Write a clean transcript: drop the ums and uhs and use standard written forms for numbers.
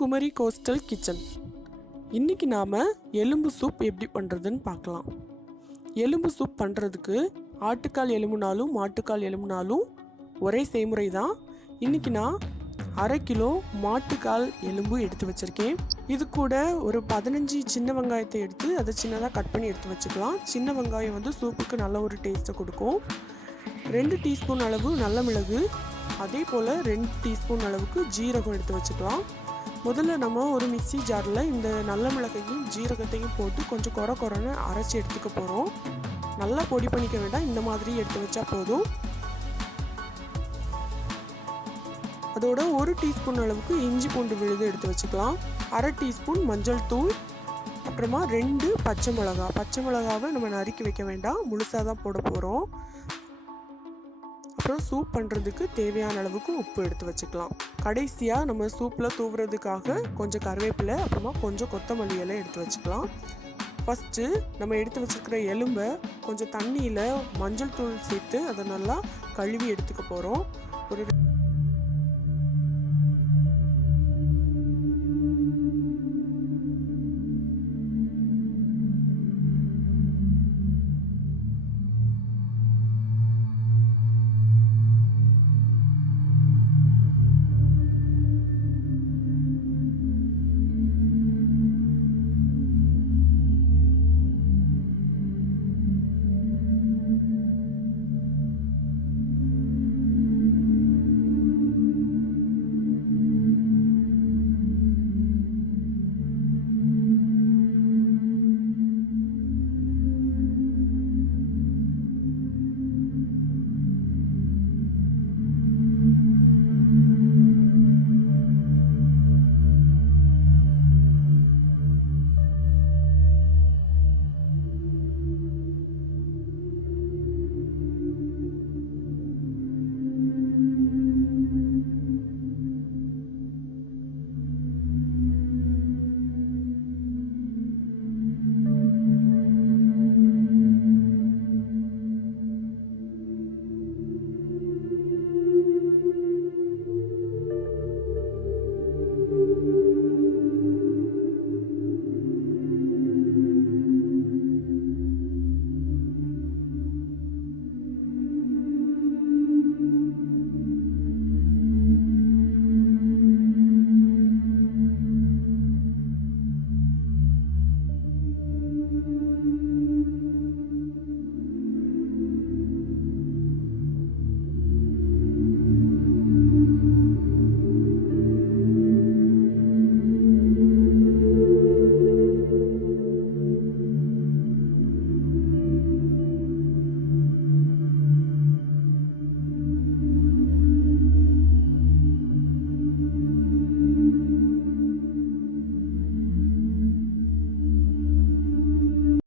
Kumari coastal kitchen. இன்றைக்கி நாம் எலும்பு சூப் எப்படி பண்ணுறதுன்னு பார்க்கலாம். எலும்பு சூப் பண்ணுறதுக்கு ஆட்டுக்கால் எலும்புனாலும் மாட்டுக்கால் எலும்புனாலும் ஒரே செய்முறை தான். இன்றைக்கி நான் 1/2 கிலோ மாட்டுக்கால் எலும்பு எடுத்து வச்சுருக்கேன். இது கூட ஒரு 15 சின்ன வெங்காயத்தை எடுத்து அதை சின்னதாக கட் பண்ணி எடுத்து வச்சுக்கலாம். சின்ன வெங்காயம் வந்து சூப்புக்கு நல்ல ஒரு டேஸ்ட்டை கொடுக்கும். 2 டீஸ்பூன் அளவு நல்ல மிளகு, அதே போல் 2 டீஸ்பூன் அளவுக்கு ஜீரகம் எடுத்து வச்சுக்கலாம். முதல்ல நம்ம ஒரு மிக்ஸி ஜாரில் இந்த நல்ல மிளகையும் ஜீரகத்தையும் போட்டு கொஞ்சம் கொரன்னு அரைச்சி எடுத்துக்க போகிறோம். நல்லா பொடி பண்ணிக்க வேண்டாம், இந்த மாதிரி எடுத்து வச்சா போதும். அதோட 1 டீஸ்பூன் அளவுக்கு இஞ்சி பூண்டு விழுது எடுத்து வச்சுக்கலாம். 1/2 டீஸ்பூன் மஞ்சள் தூள், அப்புறமா 2 பச்சை மிளகாவை நம்ம நறுக்கி வைக்க வேண்டாம், முழுசாக தான் போட போகிறோம். அப்புறம் சூப் பண்ணுறதுக்கு தேவையான அளவுக்கு உப்பு எடுத்து வச்சுக்கலாம். கடைசியாக நம்ம சூப்பில் தூவுறதுக்காக கொஞ்சம் கருவேப்பிலை, அப்புறமா கொஞ்சம் கொத்தமல்லி இலை எடுத்து வச்சுக்கலாம். ஃபஸ்ட்டு நம்ம எடுத்து வச்சுருக்கிற எலும்பை கொஞ்சம் தண்ணியில் மஞ்சள் தூள் சேர்த்து அதை நல்லா கழுவி எடுத்துக்க போகிறோம். ஒரு